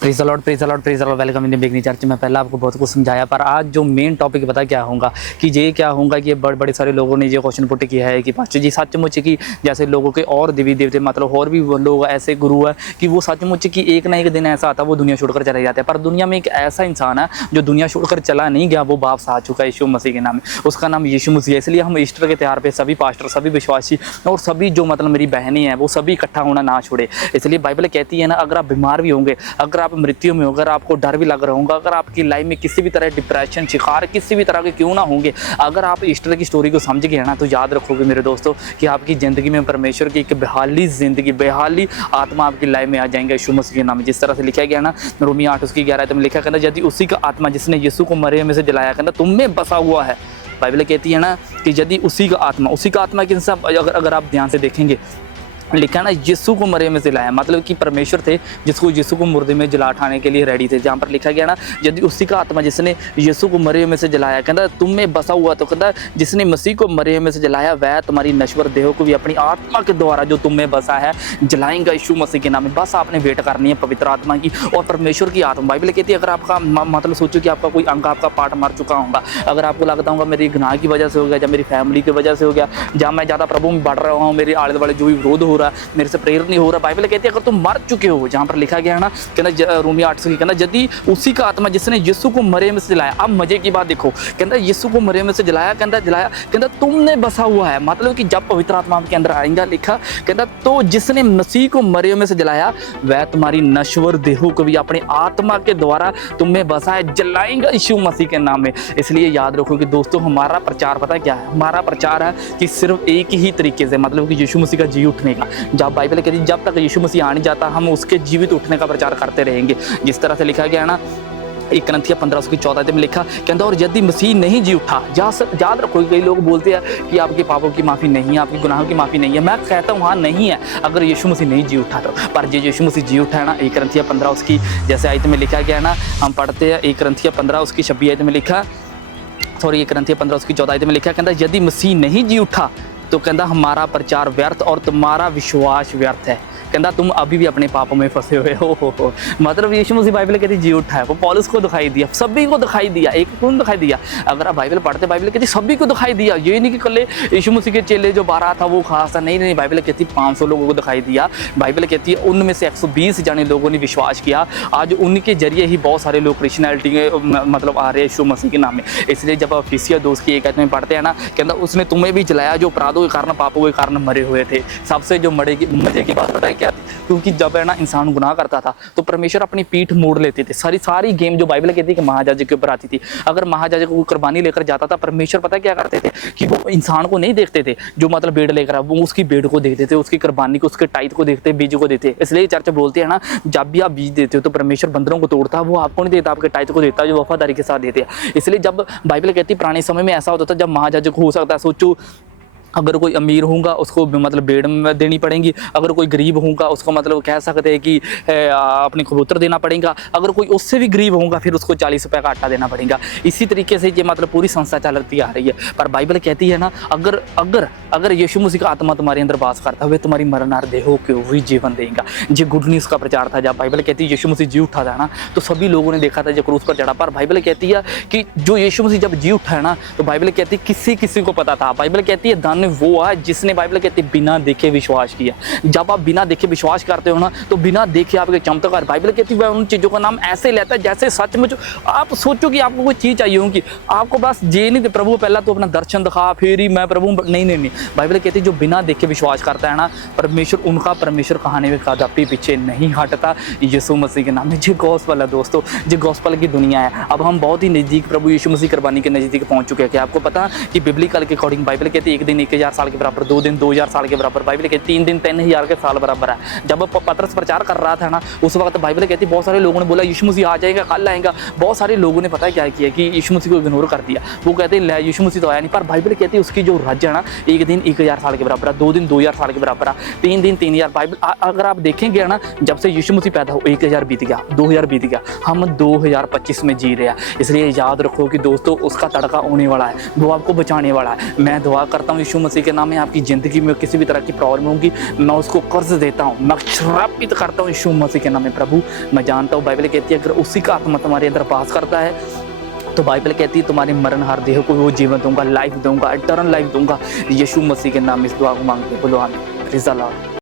Praise the Lord, praise the Lord, praise the Lord. Welcome in the beginning church. मैं पहले आपको बहुत कुछ समझाया, पर आज जो मेन टॉपिक पता क्या होगा कि ये क्या होगा कि बड़े सारे लोगों ने ये क्वेश्चन पुट किया है कि पास्टर जी सचमुच की जैसे लोगों के और देवी देवते मतलब और भी लोग ऐसे गुरु है कि वो सचमुच की एक ना एक दिन ऐसा आता है वो दुनिया छोड़कर चले जाते हैं। पर दुनिया में एक ऐसा इंसान है जो दुनिया छोड़कर चला नहीं गया, वो वापस आ चुका है यीशु मसीह के नाम में। उसका नाम यीशु मसीह है। इसलिए हम ईस्टर के त्यौहार पे सभी पास्टर, सभी विश्वासी और सभी जो मतलब मेरी बहनें हैं वो सभी इकट्ठा होना ना छोड़े। इसलिए बाइबल कहती है ना, अगर आप बीमार भी होंगे, अगर आप मृत्यु में होंगे, आपको डर भी लग रहा होगा, अगर आपकी लाइफ में किसी भी तरह डिप्रेशन शिकार किसी भी तरह के क्यों ना होंगे, अगर आप ईस्टर की स्टोरी को समझ गए ना तो याद रखोगे मेरे दोस्तों कि आपकी ज़िंदगी में परमेश्वर की एक बेहाली ज़िंदगी, बेहाली आत्मा आपकी लाइफ में आ जाएंगे यीशु मसीह के नाम में। जिस तरह से लिखा गया ना रोमी 8:11 में लिखा, कहना यदि उसी का आत्मा जिसने यीशु को मरे में से जलाया, कहना तुम में बसा हुआ है। बाइबल कहती है ना कि यदि उसी का आत्मा किन सब अगर आप ध्यान से देखेंगे लिखा ना यीशु को मरे में से लाया, मतलब कि परमेश्वर थे जिसको यीशु को मुर्दे में जला उठाने के लिए रेडी थे। जहाँ पर लिखा गया ना यदि उसी का आत्मा जिसने यीशु को मरे में से जलाया, कहता तुम में बसा हुआ, तो कहता जिसने मसीह को मरे में से जलाया वह तुम्हारी नश्वर देह को भी अपनी आत्मा के द्वारा जो तुम में बसा है जलाएंगा यीशु मसीह के नाम में। बस आपने वेट करनी है पवित्र आत्मा की और परमेश्वर की आत्मा। बाइबल कहती है अगर आपका मतलब सोचो कि आपका कोई अंग आपका पार्ट मर चुका होगा, अगर आपको लगता होगा मेरी गुनाह की वजह से हो गया या मेरी फैमिली की वजह से हो गया, जहाँ मैं ज़्यादा प्रभु में बढ़ रहा हूँ, मेरे आले दुआले जो भी विरोध हो रहा है, मेरे से प्रेयर नहीं हो रहा, बाइबल कहती है अगर तुम मर चुके हो, जहाँ पर लिखा गया है ना कहना रोमी 8 से कहना यदि उसी का आत्मा जिसने यीशु को मरे में से जलाया। अब मजे की बात देखो, कहता यीशु को मरे में से जलाया, कहता तुमने बसा हुआ है, मतलब कि जब पवित्र आत्मा आपके अंदर आएगा, लिखा कहता तो जिसने मसीह को मरे में से जलाया वह तुम्हारी नश्वर देहों को भी अपनी आत्मा के द्वारा तुम्हें बसा है जलाएंगा यीशु मसीह के नाम में। इसलिए याद रखो कि दोस्तों हमारा प्रचार पता क्या है, हमारा प्रचार है कि सिर्फ एक ही तरीके से, मतलब कि यीशु मसीह का जी उठने का। जब बाइबल कहती है जब तक यीशु मसीह आ नहीं जाता हम उसके जीवित उठने का प्रचार करते रहेंगे। जिस तरह से लिखा गया है ना 1 Corinthians 15:14 में लिखा, कहता और यदि मसीह नहीं जी उठा, याद रखो कई लोग बोलते हैं कि आपके पापों की माफ़ी नहीं है, आपके गुनाहों की माफ़ी नहीं है। मैं कहता हूँ हाँ नहीं है, अगर यीशु मसीह नहीं जी उठा तो। पर जो यीशु मसीह जी उठा है ना 1 Corinthians 15 उसकी जैसे आयत में लिखा गया है ना, हम पढ़ते हैं 1 Corinthians 15 उसकी 26 आयत में लिखा, 1 Corinthians 15 उसकी 14 आयत में लिखा, कहता यदि मसीह नहीं जी उठा तो कहता हमारा प्रचार व्यर्थ और तुम्हारा विश्वास व्यर्थ है। कहता तुम अभी भी अपने पापों में फंसे हुए हो। मतलब यीशु मसीह बाइबल कहती जी उठा है, वो पौलुस को दिखाई दिया, सभी को दिखाई दिया, एक को दिखाई दिया। अगर आप बाइबल पढ़ते बाइबल कहती सभी को दिखाई दिया, ये नहीं कि कल यीशु मसीह के चेले जो 12 था वो खास था, नहीं, बाइबल कहती 500 लोगों को दिखाई दिया। बाइबल कहती है उनमें से 120 जाने लोगों ने विश्वास किया। आज उनके जरिए ही बहुत सारे लोग क्रिश्चियनिटी के मतलब आ रहे हैं यीशु मसीह के नाम में। इसलिए जब आप इफिसियों 2 की 1 आयत में पढ़ते हैं ना, कहता उसने तुम्हें भी जलाया जो अपराधों के कारण पापों के कारण मरे हुए थे। सबसे जो मजे की बात पता है क्या थी, क्योंकि जब है ना इंसान गुनाह करता था तो परमेश्वर अपनी पीठ मोड़ लेते थे। सारी गेम जो बाइबल कहती है कि महायाजक के ऊपर आती थी। अगर महायाजक को कुर्बानी लेकर जाता था, परमेश्वर पता क्या करते थे कि वो इंसान को नहीं देखते थे जो मतलब भेड़ लेकर आ, वो उसकी भेड़ को देखते थे, उसकी कुर्बानी को, उसके टाइट को देखते, बीज को देते। इसलिए चर्च बोलते हैं ना जब भी आप बीज देते हो तो परमेश्वर बंदरों को तोड़ता है, वो आपको नहीं देता, आपके टाइट को देता है जो वफादारी के साथ देते हैं। इसलिए जब बाइबल कहती है पुराने समय में ऐसा होता था, जब महायाजक हो सकता है, सोचो अगर कोई अमीर होगा उसको मतलब भेड़ में देनी पड़ेगी, अगर कोई गरीब होगा उसको मतलब कह सकते हैं कि अपने कबूतर देना पड़ेगा, अगर कोई उससे भी गरीब होगा फिर उसको 40 रुपये का आटा देना पड़ेगा। इसी तरीके से ये मतलब पूरी संस्था चलती आ रही है। पर बाइबल कहती है ना अगर यीशु मसीह का आत्मा तुम्हारे अंदर वास करता हुए तुम्हारी मरनार देहों को वही जीवन देगा। ये गुड न्यूज़ का प्रचार था। जब बाइबल कहती है यीशु मसीह जी उठा था ना तो सभी लोगों ने देखा था जो क्रूस पर चढ़ा। पर बाइबल कहती है कि जो यीशु मसीह जब जी उठा है ना तो बाइबल कहती है किसी को पता था। बाइबल कहती है धन्य वो है जिसने बाइबल कहती है बिना देखे विश्वास किया। जब आप बिना देखे विश्वास करते हो ना तो बिना देखे आपके चमत्कार, बाइबल कहती है उन चीज़ों का नाम ऐसे लेता है जैसे सचमुच आप सोचो कि आपको कोई चीज़ चाहिए होगी, आपको बस ये नहीं प्रभु पहला तो अपना दर्शन दिखा फिर ही मैं प्रभु, नहीं। बाइबल कहती है जो बिना देखे विश्वास करता है ना परमेश्वर कहानी में कदापि पीछे नहीं हटता यीशु मसीह के नाम में। ये गॉस्पेल है दोस्तों, ये गॉस्पेल की दुनिया है। अब हम बहुत ही नज़दीक प्रभु यीशु मसीह कुर्बानी के नज़दीक पहुंच चुके हैं। क्या आपको पता कि बिब्लिकल के अकॉर्डिंग बाइबल कहती है एक दिन 1000 साल के बराबर, 2 दिन 2000 साल के बराबर, बाइबल कहती 3 दिन 3000 के साल बराबर है। जब पतरस प्रचार कर रहा था ना उस वक्त बाइबल कहती बहुत सारे लोगों ने बोला यीशु मसीह आ जाएगा, कल आएगा। बहुत सारे लोगों ने पता है क्या किया कि यीशु मसीह को इग्नोर कर दिया। वो कहते हैं यीशु मसीह तो आया नहीं। पर बाइबल कहती है उसकी जो राज्य है ना एक दिन 1000 साल के बराबर है, 2 दिन 2000 साल के बराबर है, 3 दिन 3000। बाइबल अगर आप देखेंगे ना जब से यीशु मसीह पैदा हो 1000 बीत गया, 2000 बीत गया, हम 2025 में जी रहे हैं। इसलिए याद रखो कि दोस्तों उसका तड़का होने वाला है, वो आपको बचाने वाला है। मैं दुआ करता हूँ यीशु यीशु मसीह के नाम में आपकी ज़िंदगी में किसी भी तरह की प्रॉब्लम होगी, मैं उसको कर्ज देता हूँ, मैं श्रापित करता हूँ यीशु मसीह के नाम में। प्रभु मैं जानता हूँ, बाइबल कहती है अगर उसी का आत्मा तुम्हारे अंदर वास करता है तो बाइबल कहती है तुम्हारे मरणहार देह को वो जीवन दूंगा, लाइफ दूंगा, इटर्नल लाइफ दूंगा। यीशु मसीह के नाम में इस दुआ को मांगते बोलो आमीन। Praise the Lord.